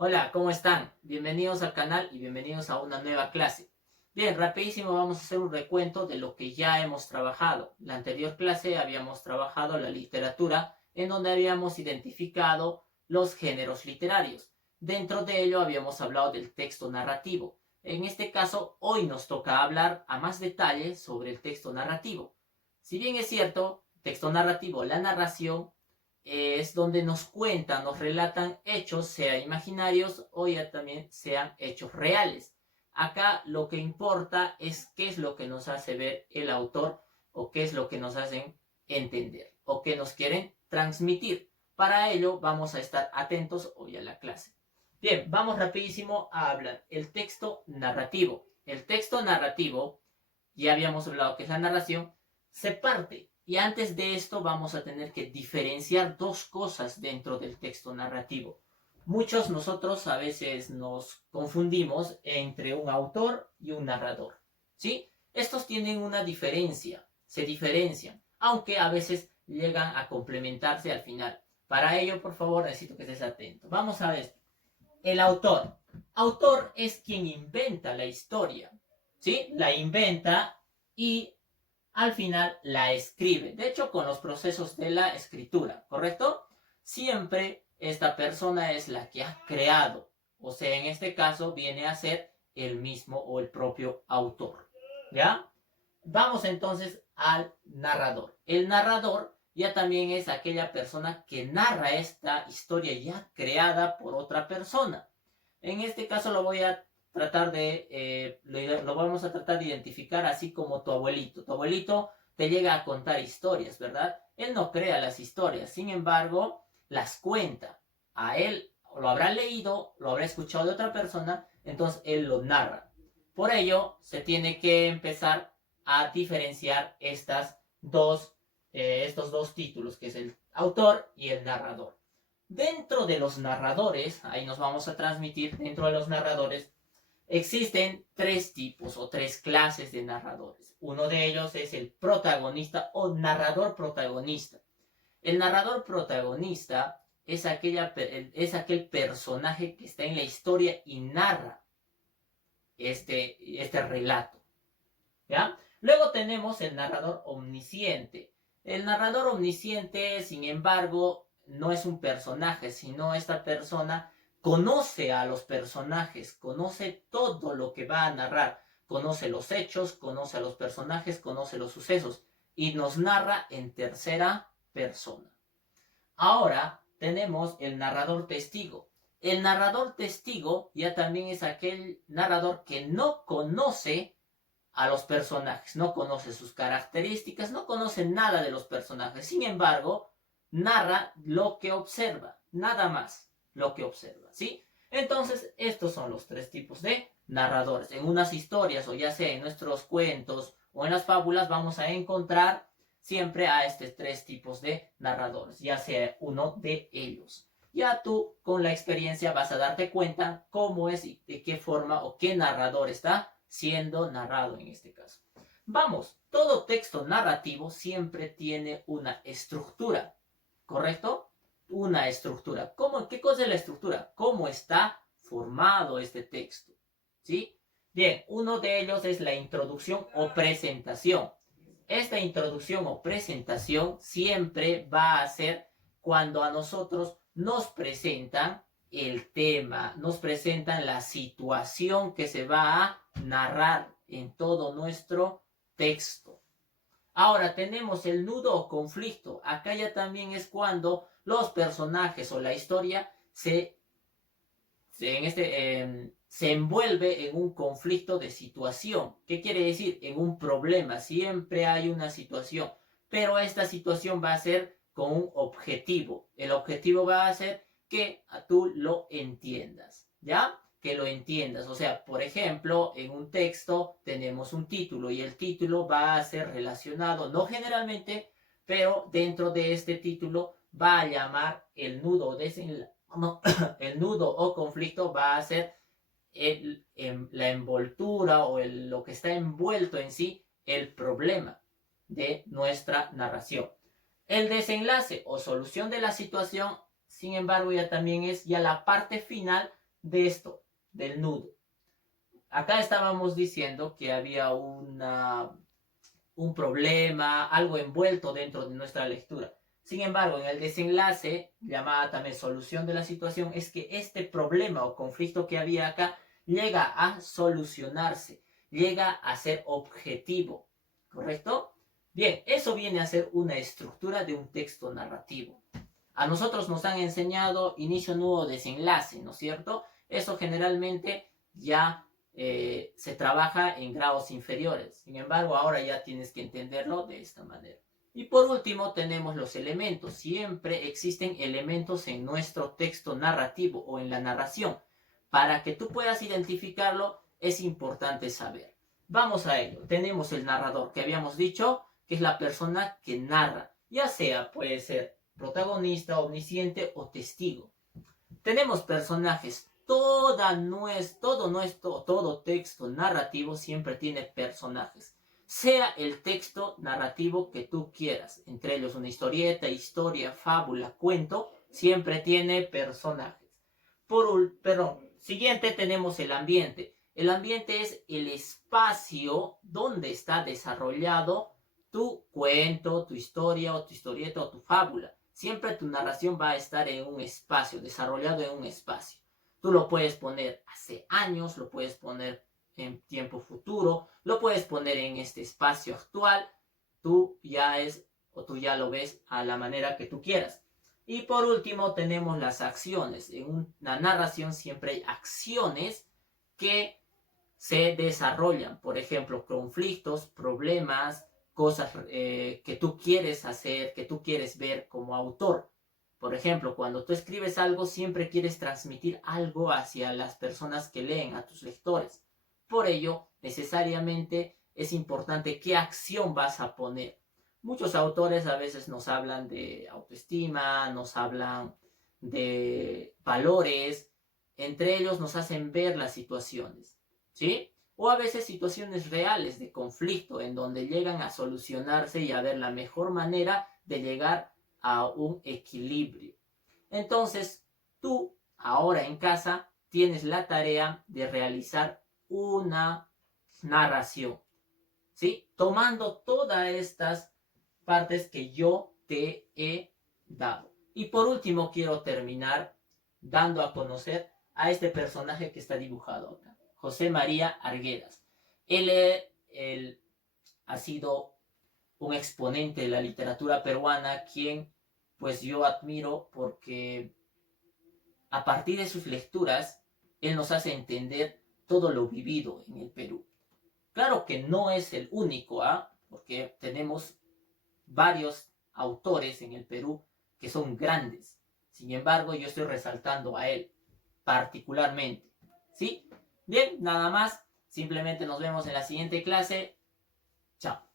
Hola, ¿cómo están? Bienvenidos al canal y bienvenidos a una nueva clase. Bien, rapidísimo vamos a hacer un recuento de lo que ya hemos trabajado. La anterior clase habíamos trabajado la literatura, en donde habíamos identificado los géneros literarios. Dentro de ello habíamos hablado del texto narrativo. En este caso, hoy nos toca hablar a más detalle sobre el texto narrativo. Si bien es cierto, texto narrativo, la narración es donde nos cuentan, nos relatan hechos, sea imaginarios o ya también sean hechos reales. Acá lo que importa es qué es lo que nos hace ver el autor o qué es lo que nos hacen entender o qué nos quieren transmitir. Para ello vamos a estar atentos hoy a la clase. Bien, vamos rapidísimo a hablar. El texto narrativo. El texto narrativo, ya habíamos hablado que es la narración, se parte. Y antes de esto vamos a tener que diferenciar dos cosas dentro del texto narrativo. Muchos nosotros a veces nos confundimos entre un autor y un narrador. ¿Sí? Estos tienen una diferencia, se diferencian, aunque a veces llegan a complementarse al final. Para ello, por favor, necesito que estés atento. Vamos a ver. El autor. Autor es quien inventa la historia. ¿Sí? La inventa y al final la escribe. De hecho, con los procesos de la escritura, ¿correcto? Siempre esta persona es la que ha creado. O sea, en este caso viene a ser el mismo o el propio autor. ¿Ya? Vamos entonces al narrador. El narrador ya también es aquella persona que narra esta historia ya creada por otra persona. En este caso lo voy a tratar lo vamos a tratar de identificar así como tu abuelito. Tu abuelito te llega a contar historias, ¿verdad? Él no crea las historias, sin embargo, las cuenta. A él lo habrá leído, lo habrá escuchado de otra persona, entonces él lo narra. Por ello, se tiene que empezar a diferenciar estos dos títulos, que es el autor y el narrador. Dentro de los narradores, ahí nos vamos a transmitir, dentro de los narradores, existen tres tipos o tres clases de narradores. Uno de ellos es el protagonista o narrador protagonista. El narrador protagonista es aquel personaje que está en la historia y narra este relato. ¿Ya? Luego tenemos el narrador omnisciente. El narrador omnisciente, sin embargo, no es un personaje, sino esta persona conoce a los personajes, conoce todo lo que va a narrar, conoce los hechos, conoce a los personajes, conoce los sucesos y nos narra en tercera persona. Ahora tenemos el narrador testigo. El narrador testigo ya también es aquel narrador que no conoce a los personajes, no conoce sus características, no conoce nada de los personajes. Sin embargo, narra lo que observa, nada más lo que observa, ¿sí? Entonces, estos son los tres tipos de narradores. En unas historias, o ya sea en nuestros cuentos o en las fábulas, vamos a encontrar siempre a estos tres tipos de narradores, ya sea uno de ellos. Ya tú, con la experiencia, vas a darte cuenta cómo es y de qué forma o qué narrador está siendo narrado en este caso. Vamos, todo texto narrativo siempre tiene una estructura, ¿correcto? Una estructura. ¿Qué cosa es la estructura? ¿Cómo está formado este texto? ¿Sí? Bien, uno de ellos es la introducción o presentación. Esta introducción o presentación siempre va a ser cuando a nosotros nos presentan el tema, nos presentan la situación que se va a narrar en todo nuestro texto. Ahora tenemos el nudo o conflicto. Acá ya también es cuando los personajes o la historia se envuelve en un conflicto de situación. ¿Qué quiere decir? En un problema. Siempre hay una situación. Pero esta situación va a ser con un objetivo. El objetivo va a ser que tú lo entiendas. ¿Ya? Que lo entiendas. O sea, por ejemplo, en un texto tenemos un título y el título va a ser relacionado, no generalmente, pero dentro de este título va a llamar el nudo desenlace. No, el nudo o conflicto va a ser la envoltura o lo que está envuelto en sí, el problema de nuestra narración. El desenlace o solución de la situación, sin embargo, ya también es ya la parte final de esto, del nudo. Acá estábamos diciendo que había un problema, algo envuelto dentro de nuestra lectura. Sin embargo, en el desenlace, llamada también solución de la situación, es que este problema o conflicto que había acá llega a solucionarse, llega a ser objetivo, ¿correcto? Bien, eso viene a ser una estructura de un texto narrativo. A nosotros nos han enseñado inicio, nudo, desenlace, ¿no es cierto? Eso generalmente ya se trabaja en grados inferiores. Sin embargo, ahora ya tienes que entenderlo de esta manera. Y por último, tenemos los elementos. Siempre existen elementos en nuestro texto narrativo o en la narración. Para que tú puedas identificarlo, es importante saber. Vamos a ello. Tenemos el narrador, que habíamos dicho que es la persona que narra. Ya sea, puede ser protagonista, omnisciente o testigo. Tenemos personajes. Todo texto narrativo siempre tiene personajes. Sea el texto narrativo que tú quieras. Entre ellos una historieta, historia, fábula, cuento. Siempre tiene personajes. Siguiente tenemos el ambiente. El ambiente es el espacio donde está desarrollado tu cuento, tu historia o tu historieta o tu fábula. Siempre tu narración va a estar en un espacio, desarrollado en un espacio. Tú lo puedes poner hace años, lo puedes poner en tiempo futuro, lo puedes poner en este espacio actual. Tú ya lo ves a la manera que tú quieras. Y por último tenemos las acciones. En una narración siempre hay acciones que se desarrollan. Por ejemplo, conflictos, problemas, cosas que tú quieres hacer, que tú quieres ver como autor. Por ejemplo, cuando tú escribes algo, siempre quieres transmitir algo hacia las personas que leen, a tus lectores. Por ello, necesariamente es importante qué acción vas a poner. Muchos autores a veces nos hablan de autoestima, nos hablan de valores, entre ellos nos hacen ver las situaciones, ¿sí? O a veces situaciones reales de conflicto en donde llegan a solucionarse y a ver la mejor manera de llegar a un equilibrio. Entonces, tú ahora en casa tienes la tarea de realizar una narración, ¿sí? Tomando todas estas partes que yo te he dado. Y por último, quiero terminar dando a conocer a este personaje que está dibujado acá, José María Arguedas. Él ha sido un exponente de la literatura peruana, quien pues yo admiro porque a partir de sus lecturas, él nos hace entender todo lo vivido en el Perú. Claro que no es el único, porque tenemos varios autores en el Perú que son grandes. Sin embargo, yo estoy resaltando a él particularmente. ¿Sí? Bien, nada más. Simplemente nos vemos en la siguiente clase. Chao.